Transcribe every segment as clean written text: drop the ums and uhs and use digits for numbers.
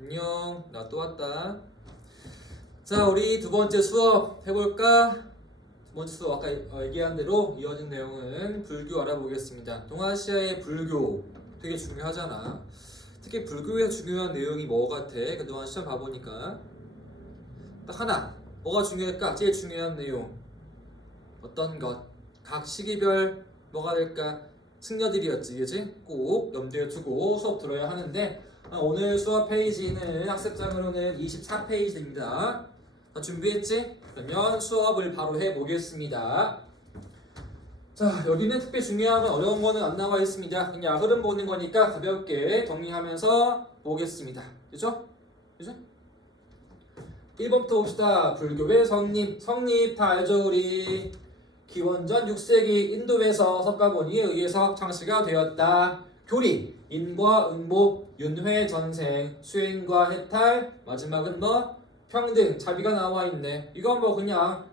안녕. 나 또 왔다. 자, 우리 두 번째 수업 해볼까? 두 번째 수업 아까 얘기한 대로 이어진 내용은 불교 알아보겠습니다. 동아시아의 불교 되게 중요하잖아. 특히 불교에서 중요한 내용이 뭐 같아? 그동안 시험 봐보니까 딱 하나. 뭐가 중요할까? 제일 중요한 내용. 어떤 것? 각 시기별 뭐가 될까? 승려들이었지, 그지? 꼭 염두에 두고 수업 들어야 하는데 오늘 수업 페이지는 학습장으로는 24페이지입니다. 다 준비했지? 그러면 수업을 바로 해보겠습니다. 자, 여기는 특별히 중요한 건 어려운 거는 안 나와 있습니다. 그냥 흐름 보는 거니까 가볍게 정리하면서 보겠습니다. 그죠? 그죠? 1번부터 봅시다. 불교의 성립. 성립 다 알죠, 우리? 기원전 6세기 인도에서 석가모니에 의해서 창시가 되었다. 교리, 인과 응보, 윤회 전생, 수행과 해탈, 마지막은 뭐? 평등, 자비가 나와 있네. 이건 뭐 그냥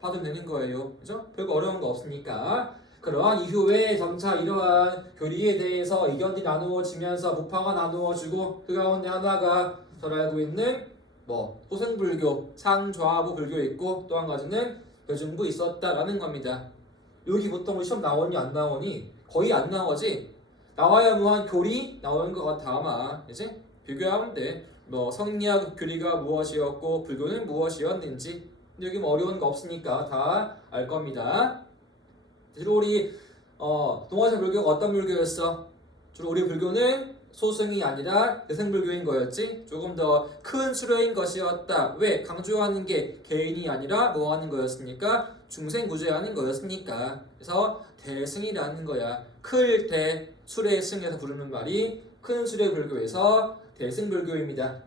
봐도 되는 거예요. 그죠? 별거 어려운 거 없으니까. 그러한 이후에 점차 이러한 교리에 대해서 의견이 나누어지면서 무파가 나누어지고 그 가운데 하나가 잘 알고 있는 뭐 소승불교, 상좌부 불교 있고 또 한 가지는 여중부 있었다라는 겁니다. 여기 보통 시험 나오니 안 나오니? 거의 안 나오지? 나와야 뭐한 교리 나오는 것 같아 아마. 이제 비교하면 돼. 뭐 성리학 교리가 무엇이었고 불교는 무엇이었는지. 근데 여기 뭐 어려운 거 없으니까 다 알 겁니다. 주로 우리 동아시아 불교가 어떤 불교였어? 주로 우리 불교는 소승이 아니라 대승불교인 거였지. 조금 더 큰 수료인 것이었다. 왜? 강조하는 게 개인이 아니라 뭐 하는 거였습니까? 중생구제하는 거였으니까. 그래서 대승이라는 거야. 클, 대, 수레, 승에서 부르는 말이 큰 수레 불교에서 대승불교입니다.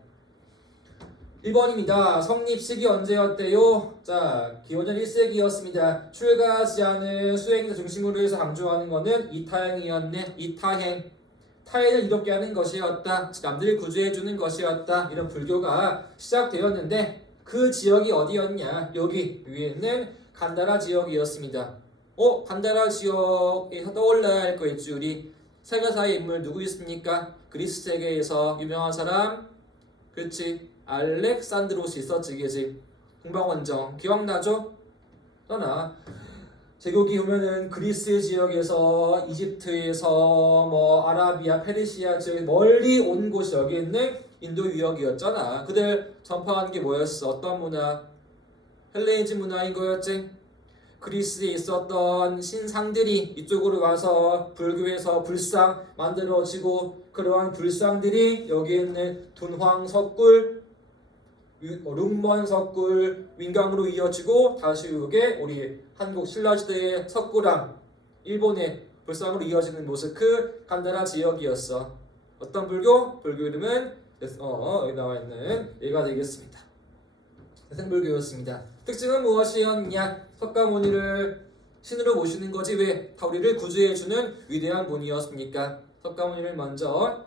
1번입니다. 성립 시기 언제였대요? 자, 기원전 1세기였습니다. 출가하지 수행자 중심으로 해서 강조하는 거는 이타행이었네. 이타행. 타인을 이롭게 하는 것이었다. 남들을 구제해주는 것이었다. 이런 불교가 시작되었는데 그 지역이 어디였냐? 여기 위에는 간다라 지역이었습니다. 간다라 지역에서 떠올라야 할 거 있지. 우리 세계사의 인물 누구 있습니까? 그리스 세계에서 유명한 사람, 그렇지? 알렉산드로스 있었지, 그지? 공방원정 기억나죠? 떠나. 제국이 오면은 그리스 지역에서 이집트에서 뭐 아라비아, 페르시아 지역 멀리 온 곳이 여기 있는 인도 유역이었잖아. 그들 전파한 게 뭐였어? 어떤 문화? 헬레니즘 문화인 거였지. 그리스에 있었던 신상들이 이쪽으로 와서 불교에서 불상 만들어지고 그러한 불상들이 여기 있는 둔황석굴, 룸먼석굴, 윈강으로 이어지고 다시 이게 우리 한국 신라시대의 석굴암, 일본의 불상으로 이어지는 모스크 간다라 지역이었어. 어떤 불교? 불교 이름은 여기 나와 있는 얘가 되겠습니다. 대승불교였습니다. 특징은 무엇이었냐? 석가모니를 신으로 모시는 거지 왜? 다 우리를 구제해주는 위대한 분이었습니까? 석가모니를 먼저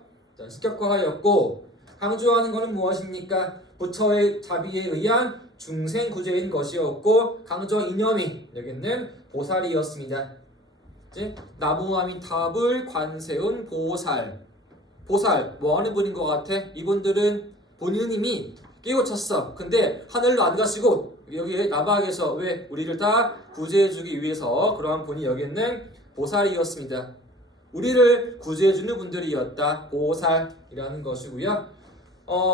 식격화하였고 강조하는 것은 무엇입니까? 부처의 자비에 의한 중생 구제인 것이었고 강조 이념이 여기는 보살이었습니다. 이제 나무아미타불 관세음 보살. 보살 뭐 하는 분인 것 같아? 이분들은 본인님이 깨우쳤어. 근데 하늘로 안 가시고 여기 나박에서 왜 우리를 다 구제해주기 위해서 그러한 분이 여기 있는 보살이었습니다. 우리를 구제해주는 분들이었다. 보살이라는 것이고요.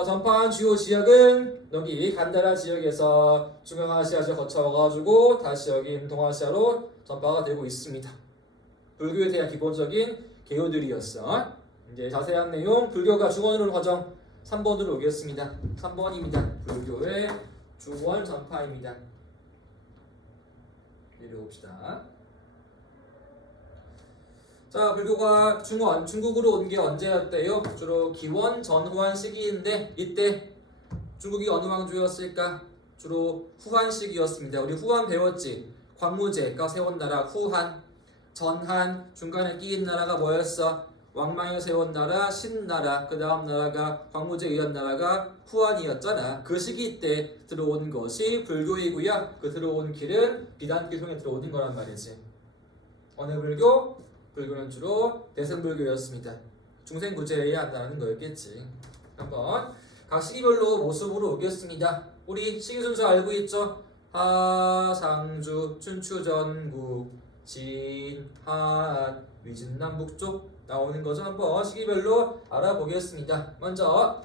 전파한 주요 지역은 여기 간다라 지역에서 중앙아시아 지역 거쳐가지고 다시 여기 동아시아로 전파가 되고 있습니다. 불교에 대한 기본적인 개요들이었어. 이제 자세한 내용 불교가 중원으로 과정 3번으로 오겠습니다. 3번입니다. 불교의 중원 전파입니다. 내려옵시다. 자, 불교가 중국으로 온 게 언제였대요? 주로 기원 전후한 시기인데 이때 중국이 어느 왕조였을까? 주로 후한 시기였습니다. 우리 후한 배웠지? 관무제가 세운 나라 후한, 전한, 중간에 끼인 나라가 뭐였어? 왕망이 세운 나라, 신나라, 그 다음 나라가 광무제에 의한 나라가 후한이었잖아. 그 시기 때 들어온 것이 불교이고요. 그 들어온 길은 비단길 통해 들어오는 거란 말이지. 어느 불교? 불교는 주로 대승불교였습니다. 중생구제해야 한다는 거였겠지. 한번 각 시기별로 모습으로 오겠습니다. 우리 시기 순서 알고 있죠? 하, 상주, 춘추, 전국, 진, 한, 위진, 남북쪽 나오는 거죠. 한번 시기별로 알아보겠습니다. 먼저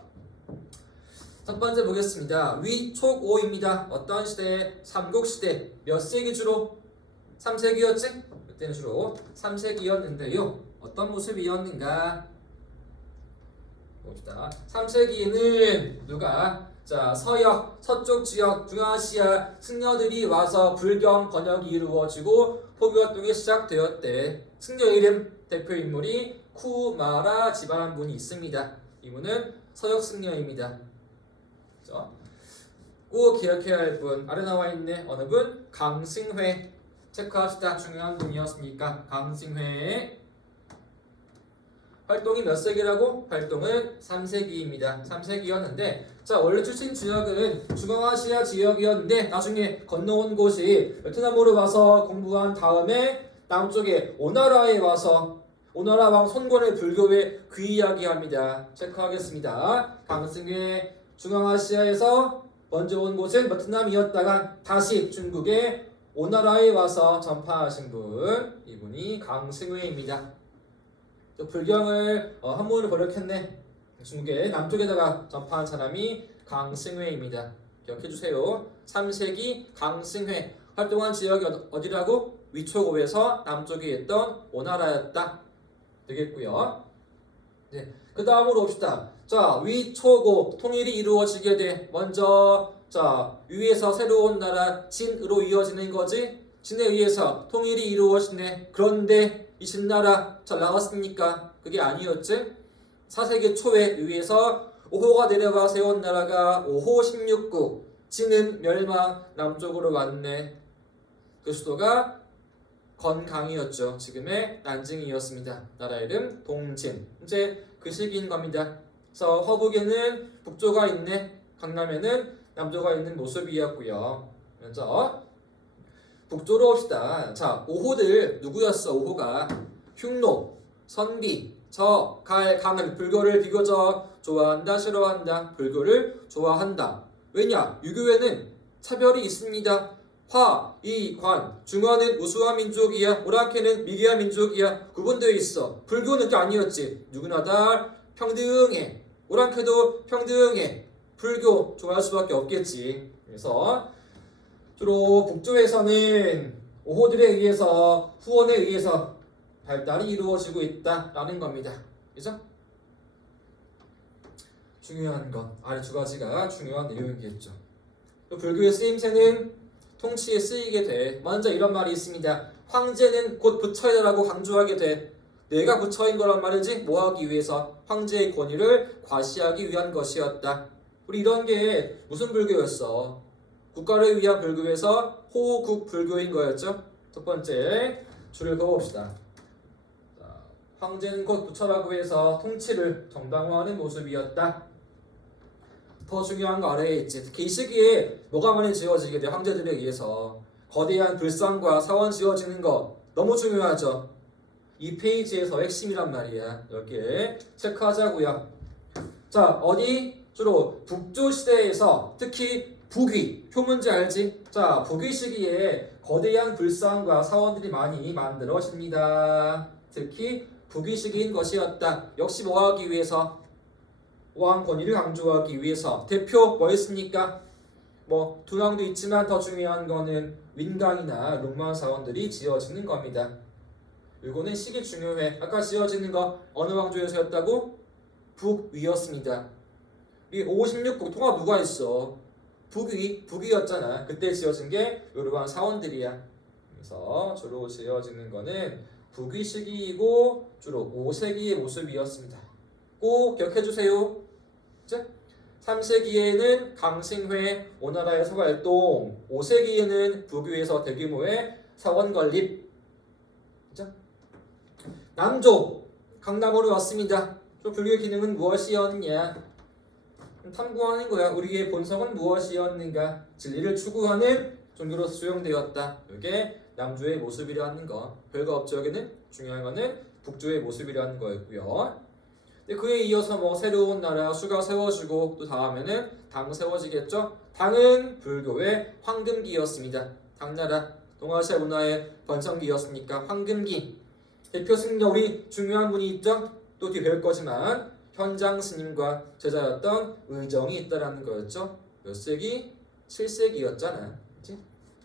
첫 번째 보겠습니다. 위촉오입니다. 어떤 시대? 삼국시대. 몇 세기 주로? 3세기였지? 그때는 주로 3세기였는데요. 어떤 모습이었는가? 봅시다. 3세기에는 누가? 자, 서역, 서쪽 지역, 중아시아 승려들이 와서 불경 번역이 이루어지고 포교 활동이 시작되었대. 승려 이름 대표 인물이 쿠마라 지바라는 분이 있습니다. 이분은 서역 승려입니다. 그렇죠? 꼭 기억해야 할 분, 아래 나와 있네. 어느 분? 강승회. 체크합시다. 중요한 분이었으니까 강승회. 활동이 몇 세기라고? 활동은 3세기입니다. 3세기였는데 자, 원래 출신 지역은 중앙아시아 지역이었는데 나중에 건너온 곳이 베트남으로 와서 공부한 다음에 남쪽에 오나라에 와서 오나라 왕 손권의 불교에 귀이야기합니다. 체크하겠습니다. 강승회 중앙아시아에서 먼저 온 곳은 베트남이었다가 다시 중국의 오나라에 와서 전파하신 분, 이분이 강승회입니다. 또 불경을 한문으로 번역했네. 중국의 남쪽에다가 전파한 사람이 강승회입니다. 기억해주세요. 3세기 강승회 활동한 지역이 어디라고? 위초고에서 남쪽에 있던 오나라였다. 되겠고요. 네, 그 다음으로 봅시다. 자, 위초고 통일이 이루어지게 돼. 먼저 자, 위에서 새로운 나라 진으로 이어지는 거지. 진에 의해서 통일이 이루어지네. 그런데 이 진나라 잘 나갔습니까? 그게 아니었지. 4세기 초에 위에서 오호가 내려와 세운 나라가 오호 16국. 진은 멸망 남쪽으로 왔네. 그 수도가 건강이었죠. 지금의 난징이었습니다. 나라 이름 동진. 이제 그 시기인 겁니다. 그래서 허북에는 북조가 있네. 강남에는 남조가 있는 모습이었고요. 먼저 북조로 봅시다. 자, 오호들 누구였어? 오호가 흉노, 선비, 저, 갈, 강은 불교를 비교적 좋아한다, 싫어한다. 불교를 좋아한다. 왜냐? 유교에는 차별이 있습니다. 화, 이, 관, 중화는 우수한 민족이야. 오랑캐는 미개한 민족이야. 구분되어 있어. 불교는 그 아니었지. 누구나 다 평등해. 오랑캐도 평등해. 불교 좋아할 수밖에 없겠지. 그래서 주로 북조에서는 오호들에 의해서 후원에 의해서 발달이 이루어지고 있다라는 겁니다. 그죠? 중요한 것 아래 두 가지가 중요한 내용이겠죠. 또 불교의 쓰임새는 통치에 쓰이게 돼. 먼저 이런 말이 있습니다. 황제는 곧 부처이다라고 강조하게 돼. 내가 부처인 거란 말이지. 뭐하기 위해서? 황제의 권위를 과시하기 위한 것이었다. 우리 이런 게 무슨 불교였어? 국가를 위한 불교에서 호국 불교인 거였죠. 첫 번째 줄을 그어봅시다. 황제는 곧 부처라고 해서 통치를 정당화하는 모습이었다. 더 중요한 거 아래에 있지. 특히 이 시기에 뭐가 많이 지어지게 돼? 황제들에 의해서 거대한 불상과 사원 지어지는 거 너무 중요하죠. 이 페이지에서 핵심이란 말이야. 이렇게 체크하자고요. 자, 어디? 주로 북조 시대에서 특히 북위, 표문지 알지? 자, 북위 시기에 거대한 불상과 사원들이 많이 만들어집니다. 특히 북위 시기인 것이었다. 역시 뭐하기 위해서? 왕 권위를 강조하기 위해서. 대표 뭐였습니까? 뭐 둔왕도 있지만 더 중요한 거는 윈강이나 룸만 사원들이 지어지는 겁니다. 이거는 시기 중요해. 아까 지어지는 거 어느 왕조에서였다고? 북위였습니다. 이 56국 통합 누가 있어? 북위였잖아. 그때 지어진 게 요러한 사원들이야. 그래서 주로 지어지는 거는 북위 시기이고 주로 5세기의 모습이었습니다. 꼭 기억해주세요. 3세기에는 강승회 오나라에서 활동, 5세기에는 북위에서 대규모의 사원 건립. 그죠? 남조 강남으로 왔습니다. 불교의 기능은 무엇이었냐? 탐구하는 거야. 우리의 본성은 무엇이었는가? 진리를 추구하는 종교로서 수용되었다. 이게 남조의 모습이라는 거. 별거 없죠. 여기는 중요한 거는 북조의 모습이라는 거였고요. 근데 그에 이어서 뭐 새로운 나라 수가 세워지고 또 다음에는 당 세워지겠죠. 당은 불교의 황금기였습니다. 당나라 동아시아 문화의 번성기였으니까 황금기. 대표 스님과 우리 중요한 분이 있죠. 또 뒤에 배울 거지만 현장 스님과 제자였던 의정이 있다라는 거였죠. 몇 세기? 7세기였잖아. 그치?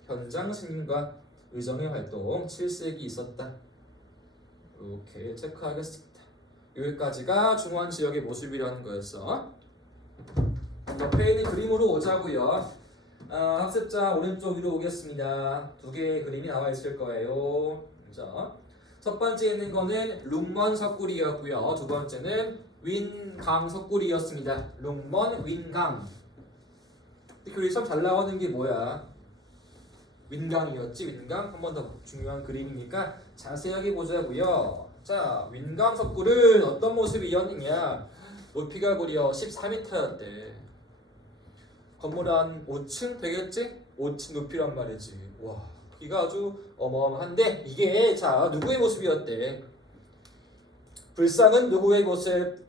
현장 스님과 의정의 활동 7세기 있었다. 이렇게 체크하겠습니다. 여기까지가 중원 지역의 모습이라는 거였어. 옆에 있는 그림으로 오자고요. 학습자 오른쪽 위로 오겠습니다. 두 개의 그림이 나와 있을 거예요. 자, 첫 번째 있는 거는 룽먼 석굴이었고요. 두 번째는 윈강 석굴이었습니다. 룽먼, 윈강. 글이 참 잘 나오는 게 뭐야? 윈강이었지. 윈강. 한 번 더 중요한 그림이니까 자세하게 보자고요. 자, 윈강 석굴은 어떤 모습이었느냐? 높이가 무려 14m였대. 건물 한 5층 되겠지? 5층 높이란 말이지. 와, 크기가 아주 어마어마한데 이게 자 누구의 모습이었대? 불상은 누구의 모습?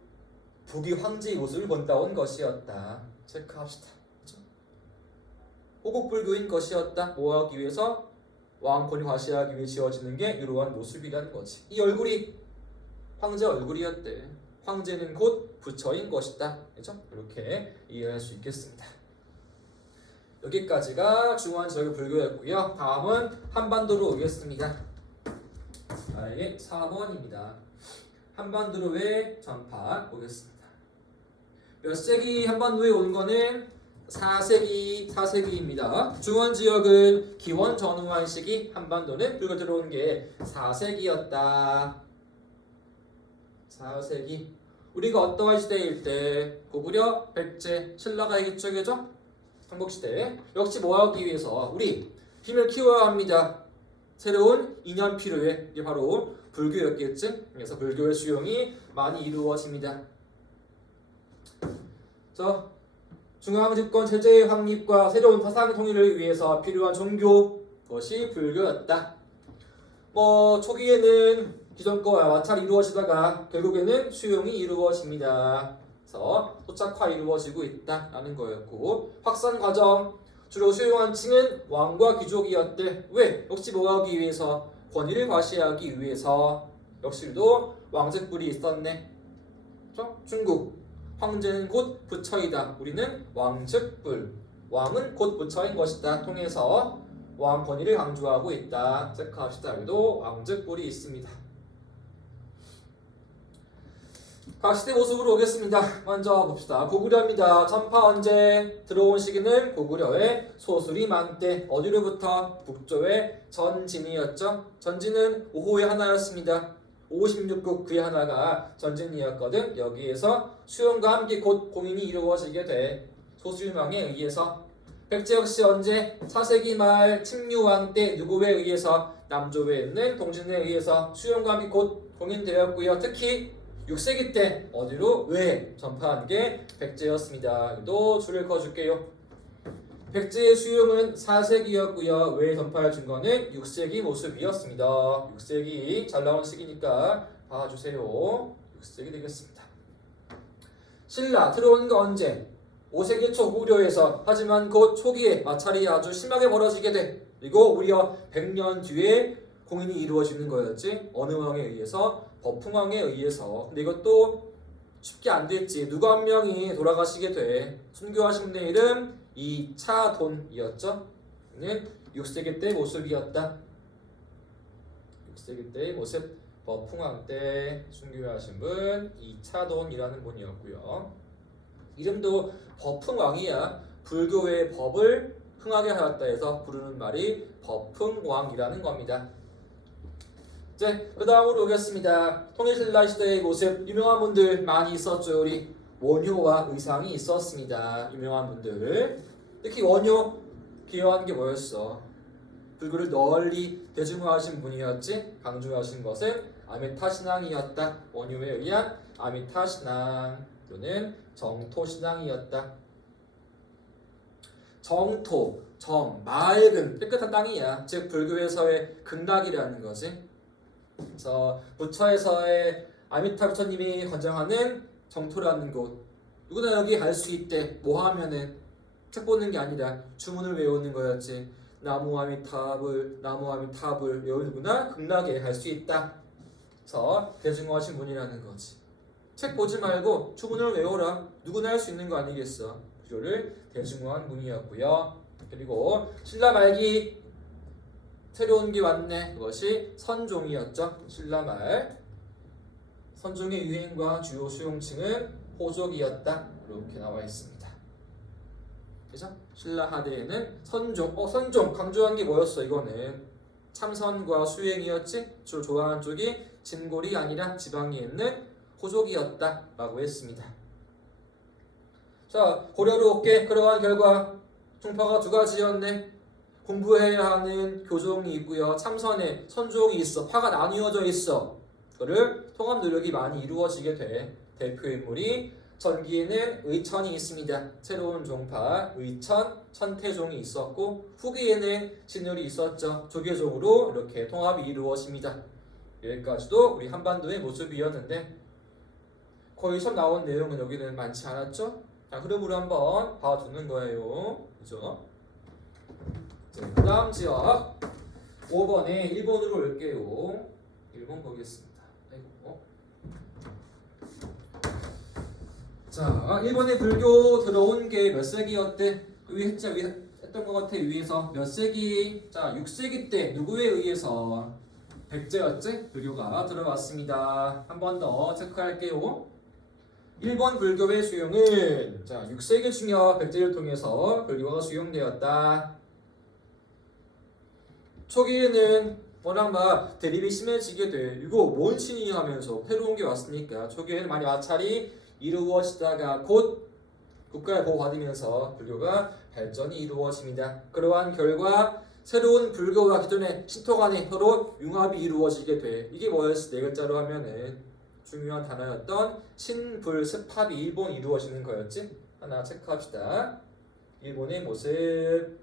북이 황제의 모습을 본다온 것이었다. 체크합시다. 호국불교인 것이었다. 뭐하기 위해서? 왕권이 과시하기 위해 지어지는 게 이러한 모습이라는 거지. 이 얼굴이 황제 얼굴이었대. 황제는 곧 부처인 것이다. 그렇죠? 이렇게 이해할 수 있겠습니다. 여기까지가 중원 지역의 불교였고요. 다음은 한반도로 오겠습니다. 아예 4번입니다. 한반도로의 전파 오겠습니다. 몇 세기 한반도에 온 거는 4세기입니다. 중원 지역은 기원 전후한 시기, 한반도는 불교 들어온 게 4세기였다. 4세기. 우리가 어떠한 시대일 때? 고구려, 백제, 신라가 있겠죠, 그죠? 삼국시대. 역시 뭐하기 위해서 우리 힘을 키워야 합니다. 새로운 인연 필요해. 이게 바로 불교였겠지. 그래서 불교의 수용이 많이 이루어집니다. 자, 중앙집권 체제의 확립과 새로운 사상 통일을 위해서 필요한 종교, 그것이 불교였다. 뭐 초기에는 기존 거와 마찰이 이루어지다가 결국에는 수용이 이루어집니다. 그래서 토착화 이루어지고 있다라는 거였고, 확산 과정 주로 수용한 층은 왕과 귀족이었대. 왜? 역시 뭐하기 위해서? 권위를 과시하기 위해서. 역시도 왕족불이 있었네. 그렇죠? 중국 황제는 곧 부처이다. 우리는 왕즉불. 왕은 곧 부처인 것이다. 통해서 왕 권위를 강조하고 있다. 체크합시다. 여기도 왕즉불이 있습니다. 각 시대 모습으로 오겠습니다. 먼저 봅시다. 고구려입니다. 전파 언제? 들어온 시기는 고구려의 소술이 만때. 어디로부터? 북조의 전진이었죠. 전진은 5호의 하나였습니다. 56국 그의 하나가 전진이었거든. 여기에서 수용과 함께 곧 공인이 이루어지게 돼. 소술망에 의해서. 백제 역시 언제? 4세기 말 침류왕 때 누구에 의해서? 남조에 있는 동진에 의해서 수용과 함께 곧 공인되었고요. 특히 6세기 때 어디로? 왜? 전파한 게 백제였습니다. 또 줄을 그어줄게요. 백제의 수용은 4세기였고요. 왜 전파해 준 거는 6세기 모습이었습니다. 6세기 잘 나온 시기니까 봐주세요. 6세기 되겠습니다. 신라 들어온 거 언제? 5세기 초 고구려에서. 하지만 곧 초기에 마찰이 아주 심하게 벌어지게 돼. 그리고 무려 100년 뒤에 공인이 이루어지는 거였지. 어느 왕에 의해서? 버풍왕에 의해서. 근데 이것도 쉽게 안 됐지. 누가 한 명이 돌아가시게 돼. 순교하신 분의 이름 이차돈이었죠. 는 6세기 때 모습이었다. 6세기 때의 모습. 버풍왕 때 순교하신 분 이차돈이라는 분이었고요. 이름도 버풍왕이야. 불교의 법을 흥하게 하였다 해서 부르는 말이 버풍왕이라는 겁니다. 이제 그 다음으로 오겠습니다. 통일신라 시대의 모습. 유명한 분들 많이 있었죠. 우리 원효와 의상이 있었습니다. 유명한 분들. 특히 원효 기여한 게 뭐였어? 불교를 널리 대중화하신 분이었지. 강조하신 것은 아미타 신앙이었다. 원효에 의한 아미타 신앙 또는 정토 신앙이었다. 정토, 정, 맑은 깨끗한 땅이야. 즉 불교에서의 극락이라는 거지. 그래서 부처에서의 아미타 부처님이 관장하는 정토라는 곳. 누구나 여기 갈 수 있대. 뭐 하면은 책 보는 게 아니라 주문을 외우는 거였지. 나무 아미타불 외우는구나. 극락에 갈 수 있다. 그래서 대중화하신 분이라는 거지. 책 보지 말고 주문을 외워라. 누구나 할 수 있는 거 아니겠어. 불교를 대중화한 분이었고요. 그리고 신라 말기 새로운 게 왔네. 그것이 선종이었죠. 신라 말 선종의 유행과 주요 수용층은 호족이었다. 이렇게 나와 있습니다. 그죠? 신라 하대에는 선종 강조한 게 뭐였어? 이거는 참선과 수행이었지. 주로 좋아하는 쪽이 진골이 아니라 지방에 있는 호족이었다라고 했습니다. 자, 고려로 올게. 그러한 결과 종파가 두 가지였네. 공부해야 하는 교종이 있고요. 참선에 선종이 있어. 파가 나뉘어져 있어. 그를 통합 노력이 많이 이루어지게 돼. 대표 인물이 전기에는 의천이 있습니다. 새로운 종파 의천, 천태종이 있었고 후기에는 진율이 있었죠. 조계종으로 이렇게 통합이 이루어집니다. 여기까지도 우리 한반도의 모습이었는데 거의 처음 나온 내용은 여기는 많지 않았죠? 자, 흐름으로 한번 봐두는 거예요. 그죠? 그 다음 지역 5번에 1번으로 올게요. 1번 보겠습니다. 아이고. 자, 1번에 불교 들어온 게 몇 세기였대? 위에 했던 것 같아. 위에서 몇 세기? 자, 6세기 때 누구에 의해서? 백제였지? 불교가 들어왔습니다. 한 번 더 체크할게요. 1번 불교의 수용은 자 6세기 중여 백제를 통해서 불교가 수용되었다. 초기에는 워낙 막 대립이 심해지게 돼. 이거 뭔 신이 하면서 새로운 게 왔으니까 초기에는 많이 마찰이 이루어지다가 곧 국가의 보호받으면서 불교가 발전이 이루어집니다. 그러한 결과 새로운 불교와 기존의 신토 간의 서로 융합이 이루어지게 돼. 이게 뭐였어? 네 글자로 하면은 중요한 단어였던 신불습합이 일본 이루어지는 거였지. 하나 체크합시다. 일본의 모습.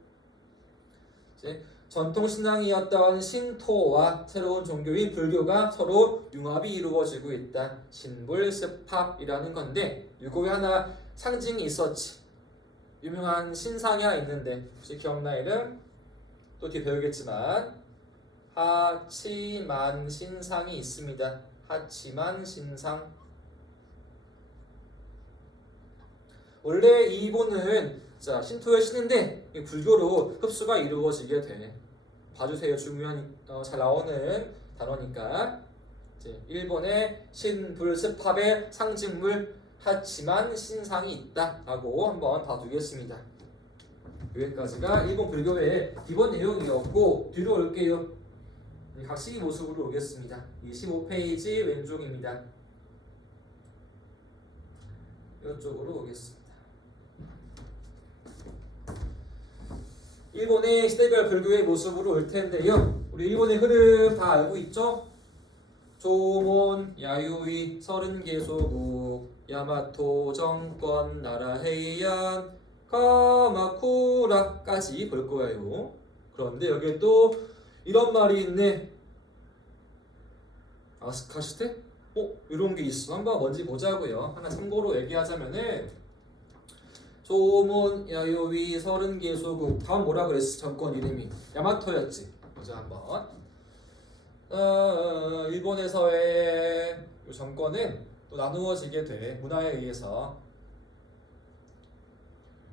이제 전통 신앙이었던 신토와 새로운 종교인 불교가 서로 융합이 이루어지고 있다. 신불습합이라는 건데 이거에 하나 상징이 있었지. 유명한 신상이 하나 있는데 혹시 기억나 이름? 또 뒤에 배우겠지만 하치만 신상이 있습니다. 하치만 신상. 원래 이 일본은 자 신토의 신인데 불교로 흡수가 이루어지게 돼. 봐주세요. 중요한 잘 나오는 단어니까. 이제 일본의 신불습합의 상징물 하치만 신상이 있다라고 한번 봐두겠습니다. 여기까지가 일본 불교의 기본 내용이었고 뒤로 올게요. 각식이 모습으로 오겠습니다. 25페이지 왼쪽입니다. 이쪽으로 오겠습니다. 일본의 시대별 불교의 모습으로 올 텐데요. 우리 일본의 흐름 다 알고 있죠? 조몬, 야유이, 서른개소국, 야마토 정권, 나라 헤이안, 카마쿠라까지 볼 거예요. 그런데 여기에 또 이런 말이 있네. 아스카시테? 이런 게 있어. 한번 뭔지 보자고요. 하나 참고로 얘기하자면은 조몬, 야요위, 서른개소국 다음 뭐라 그랬어? 정권 이름이 야마토였지. 보자 한번. 일본에서의 이 정권은 또 나누어지게 돼. 문화에 의해서.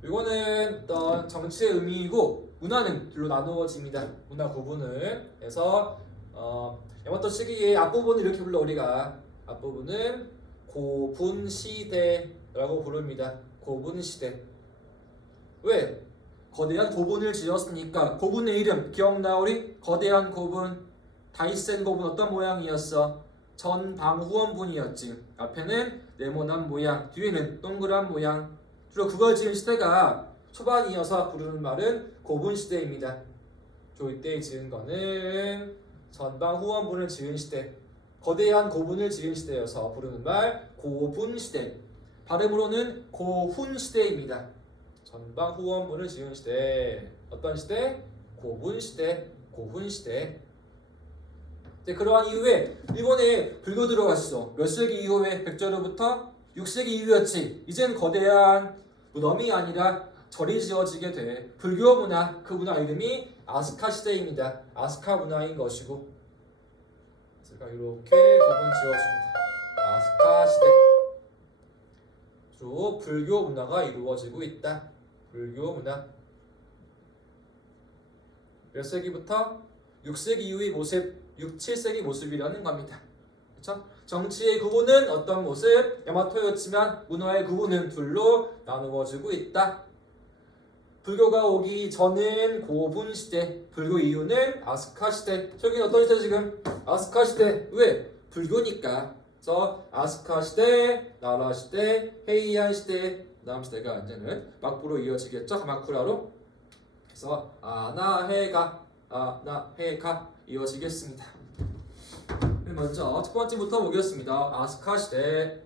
이거는 어떤 정치의 의미이고 문화는 둘로 나누어집니다. 문화 구분을 해서 야마토 시기의 앞부분을 이렇게 불러 우리가. 앞부분은 고분시대라고 부릅니다. 고분시대. 왜? 거대한 고분을 지었으니까. 고분의 이름 기억나 우리? 거대한 고분, 다이센 고분 어떤 모양이었어? 전방후원분이었지. 앞에는 네모난 모양, 뒤에는 동그란 모양. 주로 그걸 지은 시대가 초반이어서 부르는 말은 고분시대입니다. 조이 때 지은 거는 전방후원분을 지은 시대, 거대한 고분을 지은 시대여서 부르는 말 고분시대. 발음으로는 고훈시대입니다. 전방후원분을 지은 시대. 어떤 시대? 고분시대, 고훈시대. 이제 그러한 이후에 일본에 불교 들어갔어. 몇 세기 이후에 100제로부터 6세기 이후였지. 이젠 거대한 무덤이 아니라 절이 지어지게 돼. 불교 문화, 그 문화 이름이 아스카 시대입니다. 아스카 문화인 것이고, 제가 이렇게 구분 지어줍니다. 아스카 시대. 주로 불교 문화가 이루어지고 있다. 불교 문화. 몇 세기부터 6세기 이후의 모습, 6, 7세기 모습이라는 겁니다. 그렇죠? 정치의 구분은 어떤 모습? 야마토였지만 문화의 구분은 둘로 나누어지고 있다. 불교가 오기 전은 고분 시대, 불교 이후는 아스카 시대. 저기 어떤 시대 지금? 아스카 시대. 왜? 불교니까. 그래서 아스카 시대, 나라 시대, 헤이안 시대, 다음 시대가 완전은 막부로 이어지겠죠? 가마쿠라로. 그래서 아나헤가 이어지겠습니다. 먼저 첫 번째부터 보겠습니다. 아스카 시대.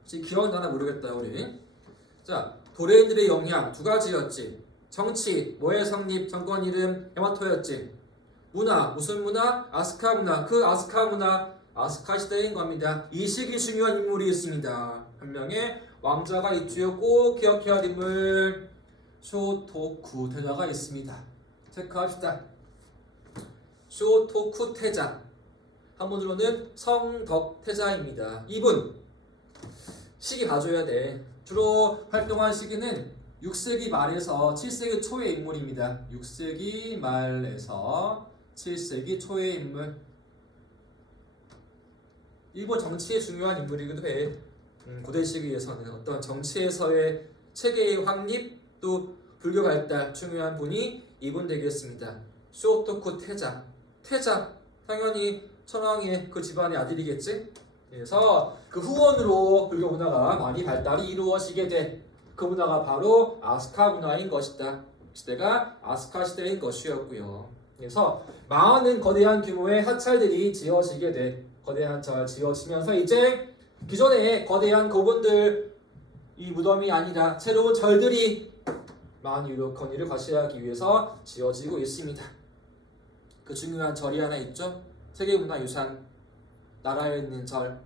혹시 기억나나 모르겠다 우리. 자, 도레인들의 영향 두 가지였지. 정치, 뭐의 성립, 정권 이름 야마토였지. 문화, 무슨 문화? 아스카 문화. 그 아스카 문화, 아스카 시대인 겁니다. 이 시기 중요한 인물이 있습니다. 한 명의 왕자가 있지요. 꼭 기억해야 할 인물. 쇼토쿠 태자가 있습니다. 체크합시다. 쇼토쿠 태자. 한문으로는 성덕태자입니다. 이분 시기 봐줘야 돼. 주로 활동한 시기는 6세기 말에서 7세기 초의 인물입니다. 6세기 말에서 7세기 초의 인물. 일본 정치의 중요한 인물이기도 해. 고대 시기에서는 어떤 정치에서의 체계의 확립 또 불교 발달 중요한 분이 이분 되겠습니다. 쇼토쿠 태자. 태자 당연히 천황의 그 집안의 아들이겠지. 그래서 그 후원으로 불교 문화가 많이 발달이 이루어지게 돼. 그 문화가 바로 아스카 문화인 것이다. 시대가 아스카 시대인 것이었고요. 그래서 많은 거대한 규모의 하찰들이 지어지게 돼. 거대한 하찰 지어지면서 이제 기존의 거대한 고분들 이 무덤이 아니라 새로운 절들이 많은 유력 권위를 과시하기 위해서 지어지고 있습니다. 그 중요한 절이 하나 있죠. 세계문화유산 나라에 있는 절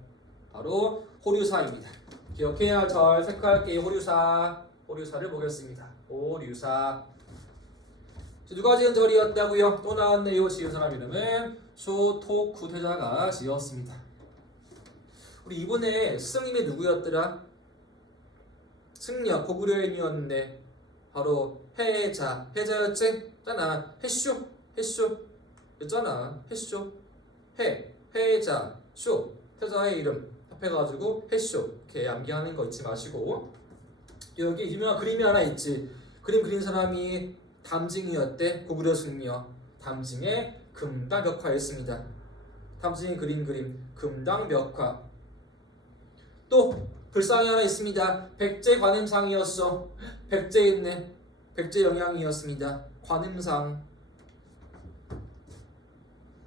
바로 호류사입니다. 기억해야 할 절 체크할게요. 호류사를 보겠습니다. 호류사 누가 지은 절이었다고요? 또 나왔네요. 지은 사람 이름은 쇼토쿠 태자가 지었습니다. 우리 이번에 스승님이 누구였더라? 승려 고구려인이었는데 바로 해자였지? 잖아. 해쇼 였잖아. 해쇼 해자 쇼 태자의 이름 합해가지고 해쇼 이렇게 암기하는 거 잊지 마시고. 여기 유명한 그림이 하나 있지. 그림 그린 사람이 담징이었대. 고구려 승려 담징의 금당벽화였습니다. 담징이 그린 그림 금당벽화. 또 불상이 하나 있습니다. 백제 관음상이었어. 백제 있네. 백제 영향이었습니다. 관음상.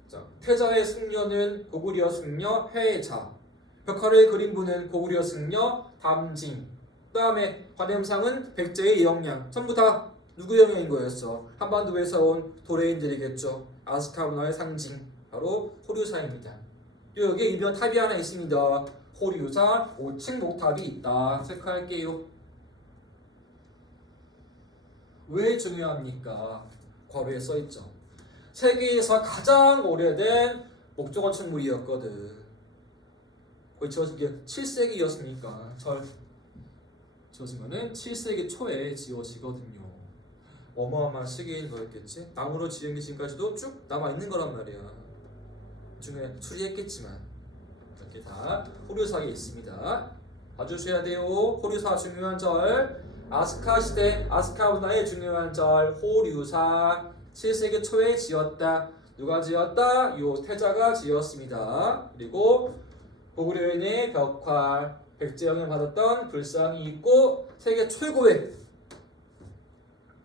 자, 태자의 승려는 고구려 승려 해자. 벽화를 그린 분은 고구려 승려 담징. 그 다음에 관음상은 백제의 영향. 전부 다 누구 영향인 거였어? 한반도에서 온 도레인들이겠죠. 아스카 문화의 상징 바로 호류사입니다. 여기에 일변 탑이 하나 있습니다. 호류사 5층 목탑이 있다. 체크할게요. 왜 중요합니까? 괄호에 써있죠. 세계에서 가장 오래된 목조 건축물이었거든. 거의 지어진 게 7세기였으니까 절 지어진 거는 7세기 초에 지어지거든요. 어마어마한 시기인 거였겠지. 나무로 지은 게 지금까지도 쭉 남아있는 거란 말이야. 중에 수리했겠지만 이렇게 다 호류사에 있습니다. 봐주셔야 돼요. 호류사 중요한 절. 아스카 시대 아스카 문화의 중요한 절 호류사. 7세기 초에 지었다. 누가 지었다? 요 태자가 지었습니다. 그리고 고구려인의 벽화 백제 영향 받았던 불상이 있고 세계 최고의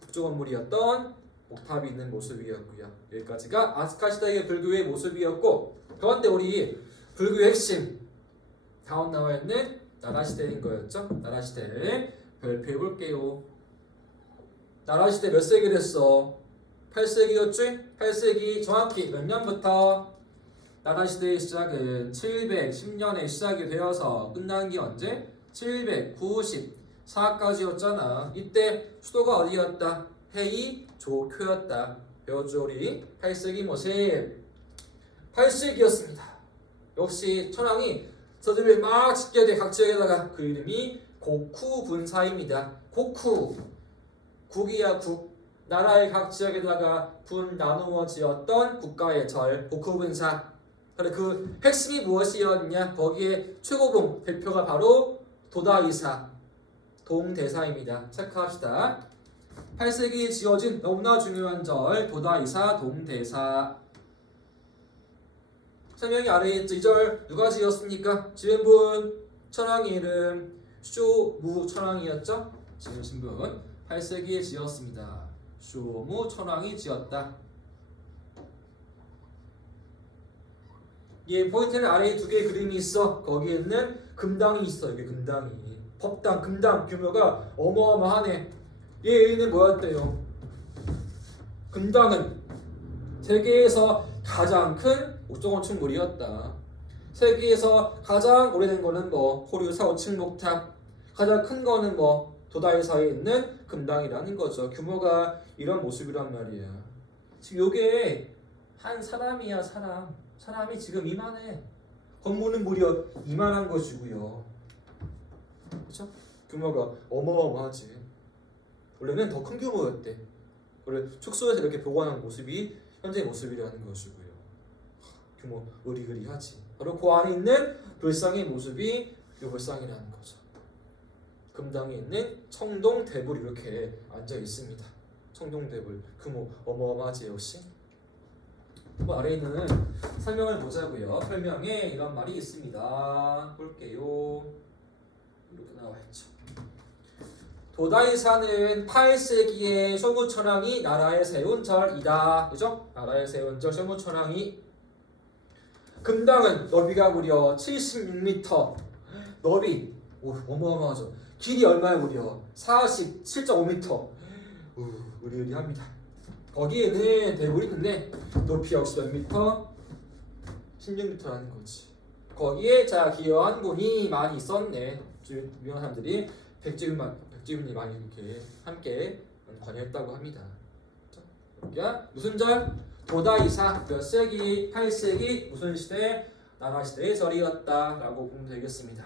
국조 건물이었던 목탑이 있는 모습이었고요. 여기까지가 아스카 시대의 불교의 모습이었고, 그런데 우리 불교의 핵심 다음 나와 있는 나라 시대인 거였죠. 나라 시대를 발표해 볼게요. 나라 시대 몇 세기 됐어? 8세기였지? 8세기 정확히 몇 년부터? 나라 시대의 시작은 710년에 시작이 되어서 끝난 게 언제? 794까지였잖아. 이때 수도가 어디였다? 헤이조쿄였다. 배웠죠 우리? 8세기 모습. 8세기였습니다. 역시 천황이 서점을 막 짓게 돼. 각 지역에다가 그 이름이 고쿠분사입니다. 고쿠. 국이야 국. 나라의 각 지역에다가 분 나누어 지었던 국가의 절. 고쿠분사. 그래 그 핵심이 무엇이었냐? 거기에 최고봉 대표가 바로 도다이사. 동대사입니다. 체크합시다. 8세기에 지어진 너무나 중요한 절 도다이사 동대사. 설명이 아래에 있죠. 이 절 누가 지었습니까? 지은 분 천황의 이름 쇼무 천황이었죠. 지으신 분 8세기에 지었습니다. 쇼무 천황이 지었다. 예, 포인트는 아래에 두 개의 그림이 있어. 거기에는 금당이 있어. 여기 금당이. 법당, 금당 규모가 어마어마하네. 얘 의의는 뭐였대요? 금당은 세계에서 가장 큰 옥정원층물이었다. 세계에서 가장 오래된 거는 뭐 호류사 5층 목탑, 가장 큰 거는 뭐 도다이사에 있는 금당이라는 거죠. 규모가 이런 모습이란 말이야. 지금 요게 한 사람이야 사람. 사람이 지금 이만해. 건물은 무려 이만한 것이고요. 그렇죠? 규모가 어마어마하지. 원래는 더 큰 규모였대. 원래 축소해서 이렇게 보관한 모습이 현재 모습이라는 것이고요. 규모 으리으리하지. 바로 그 안에 있는 불상의 모습이 이 불상이라는 거죠. 금당에 있는 청동대불 이렇게 앉아 있습니다. 청동대불 규모 어마어마하지 역시. 아래에 있는 설명을 보자고요. 설명에 이런 말이 있습니다. 볼게요. 이렇게 나와 있죠. 도다이사는 8세기에 쇼무천황이 나라에 세운 절이다. 그죠? 나라에 세운 절 쇼무천황이. 금당은 너비가 무려 76m. 너비 어마어마하죠. 길이 얼마에 무려 47.5m. 으리으리합니다. 거기에는 대불이 있는데 높이 역시 몇 미터? 16m라는 거지. 거기에 자 기여한 분이 많이 있었네. 유명한 사람들이 백지훈이 많이 이렇게 함께 관여했다고 합니다. 그러니까 무슨 절? 도다이사 몇 세기? 8세기 무슨 시대? 나라 시대의 절이었다라고 보면 되겠습니다.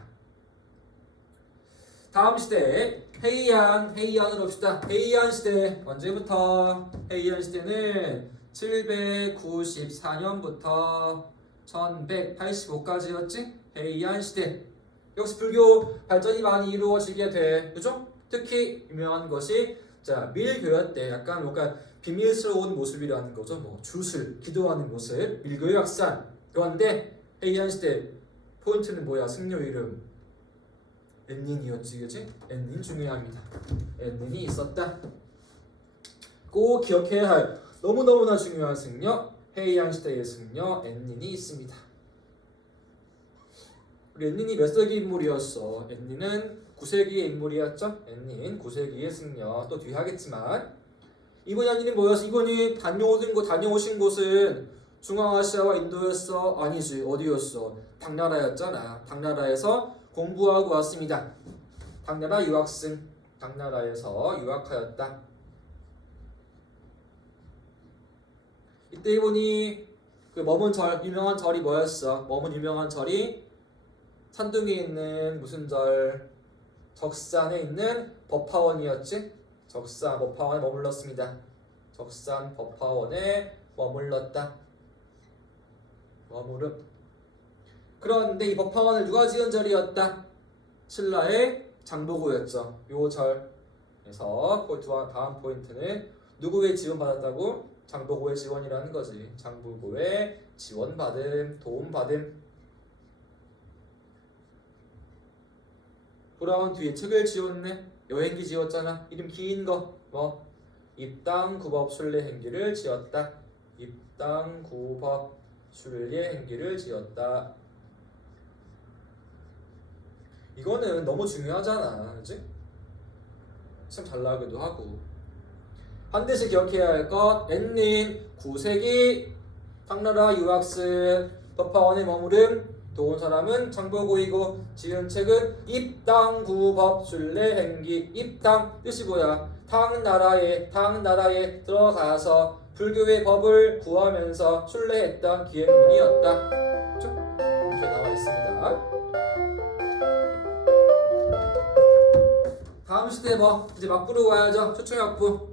다음 시대 헤이안으로 봅시다. 헤이안 시대 언제부터? 헤이안 시대는 794년부터 1185까지였지? 헤이안 시대. 역시 불교 발전이 많이 이루어지게 돼. 그죠? 특히 유명한 것이 자 밀교였대. 약간 뭔가 비밀스러운 모습이라는 거죠. 뭐 주술, 기도하는 모습, 밀교의 확산. 그런데 헤이안 시대 포인트는 뭐야? 승려 이름 엔닌이었지, 그지? 엔닌 중요합니다. 엔닌이 있었다. 꼭 기억해야 할 너무너무나 중요한 승려 헤이안 시대의 승려 엔닌이 있습니다. 우리 엔닌이 몇 세기 인물이었어? 엔닌은 9세기의 인물이었죠? 엔닌 9세기의 승려. 또 뒤에 하겠지만 이분이 엔닌이 뭐였어? 이분이 다녀오신 곳은 중앙아시아와 인도였어? 아니지. 어디였어? 당나라였잖아. 당나라에서 공부하고 왔습니다. 당나라 유학생. 당나라에서 유학하였다. 이때 이분이 그 머문 절, 유명한 절이 뭐였어? 머문 유명한 절이 산둥에 있는 무슨 절? 적산에 있는 법화원이었지? 적산 법화원에 머물렀습니다. 적산 법화원에 머물렀다. 머무름. 그런데 이 법화원을 누가 지은 절이었다? 신라의 장보고였죠. 요 절에서 다음 포인트는 누구의 지원받았다고? 장보고의 지원이라는 거지. 장보고의 지원받음, 도움받음. 돌아온 뒤에 책을 지었네. 여행기 지었잖아. 이름 긴 거. 뭐? 입당구법 순례행기를 지었다. 입당구법 순례행기를 지었다. 이거는 너무 중요하잖아. 그치? 참 잘 나오기도 하고. 반드시 기억해야 할 것. 엔닌 9세기 당나라 유학생 법화원에 머무른 도온 사람은 장보고이고 지은 책은 입당구법 순례행기. 입당 뜻이 뭐야? 당나라에 들어가서 불교의 법을 구하면서 순례했던 기행문이었다. 이렇게 나와 있습니다. 다음 시대 이제 막부로 와야죠. 초청역부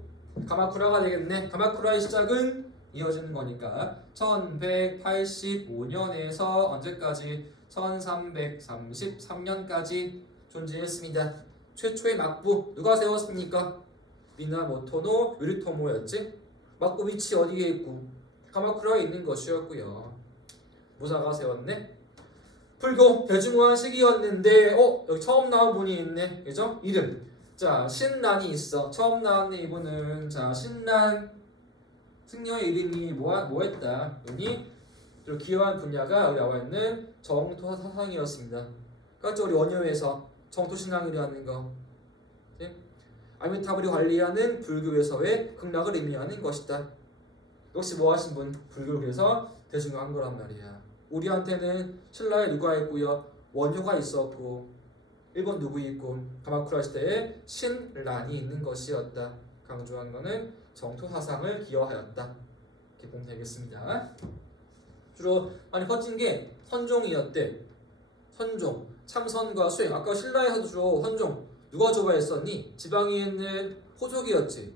가마쿠라가 되겠네. 가마쿠라의 시작은 이어지는 거니까 1185년에서 언제까지 1333년까지 존재했습니다. 최초의 막부 누가 세웠습니까? 미나모토노 요리토모였지. 막부 위치 어디에 있고? 가마쿠라에 있는 것이었고요. 무사가 세웠네. 불교 대중화한 시기였는데 여기 처음 나온 분이 있네. 그죠? 이름. 자, 신난이 있어. 처음 나왔네 이분은. 자, 신난 승려의 이름이 뭐했다. 여기 기여한 분야가 여기 나와 있는 정토 사상이었습니다. 그렇죠? 우리 원효에서 정토 신앙이라는 거. 네? 아미타불이 관리하는 불교에서의 극락을 의미하는 것이다. 역시 뭐 하신 분? 불교를 그래서 대중화한 거란 말이야. 우리한테는 신라에 누가 있고요? 원효가 있었고 일본 누구 있고 가마쿠라 시대에 신란이 있는 것이었다. 강조한 거는 정토 사상을 기여하였다. 이렇게 보면 되겠습니다. 주로 많이 퍼진 게 선종이었대. 선종, 참선과 수행. 아까 신라에서도 주로 선종 누가 좋아했었니? 지방에 있는 호족이었지.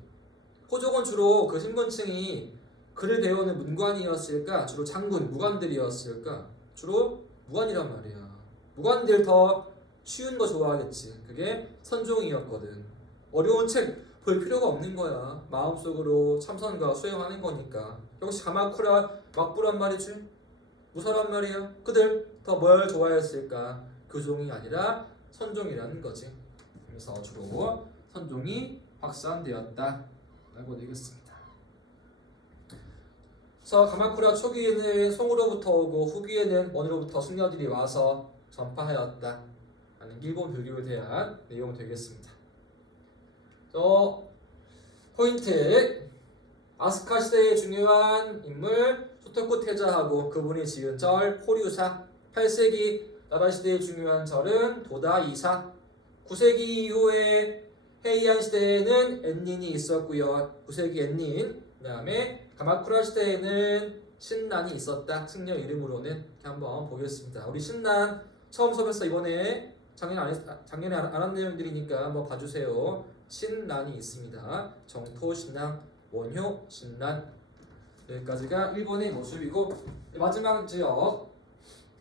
호족은 주로 그 신분층이 글을 배우는 문관이었을까? 주로 장군, 무관들이었을까? 주로 무관이란 말이야. 무관들 더 쉬운 거 좋아하겠지. 그게 선종이었거든. 어려운 책 볼 필요가 없는 거야. 마음속으로 참선과 수행하는 거니까. 역시 가마쿠라 막부란 말이지. 무사란 말이야. 그들 더 뭘 좋아했을까? 교종이 아니라 선종이라는 거지. 그래서 주로 선종이 확산되었다 라고 되겠습니다. 그래서 가마쿠라 초기에는 송으로부터 오고 후기에는 원으로부터 승려들이 와서 전파하였다 라는 일본 불교에 대한 내용이 되겠습니다. 포인트. 아스카 시대의 중요한 인물 소토쿠 태자하고 그분이 지은 절 호류사. 8세기 나라 시대의 중요한 절은 도다이사. 9세기 이후에 헤이안 시대에는 엔닌이 있었고요. 9세기 엔닌. 그 다음에 가마쿠라 시대에는 신난이 있었다. 승려 이름으로는. 이렇게 한번 보겠습니다. 우리 신난 처음 수업했어. 이번에 작년에 안 한 내용들이니까 한번 봐주세요. 신난이 있습니다. 정토 신난, 원효 신난. 여기까지가 일본의 모습이고 마지막 지역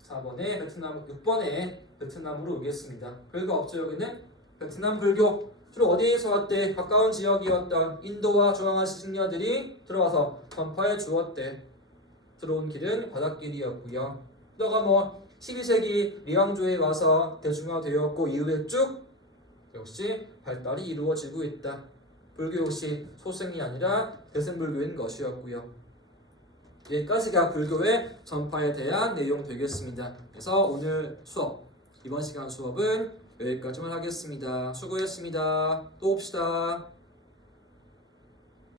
4번에 베트남, 6번에 베트남으로 오겠습니다. 별거 없죠. 여기는 베트남 불교. 주로 어디에서 왔대? 가까운 지역이었던 인도와 중앙아시아 승려들이 들어와서 전파해 주었대. 들어온 길은 바닷길이었고요. 그러다가 12세기 리앙조에 와서 대중화되었고 이후에 쭉 역시 발달이 이루어지고 있다. 불교 역시 소승이 아니라 대승불교인 것이었고요. 여기까지가 불교의 전파에 대한 내용 되겠습니다. 그래서 오늘 수업, 이번 시간 수업은 여기까지만 하겠습니다. 수고했습니다. 또 봅시다.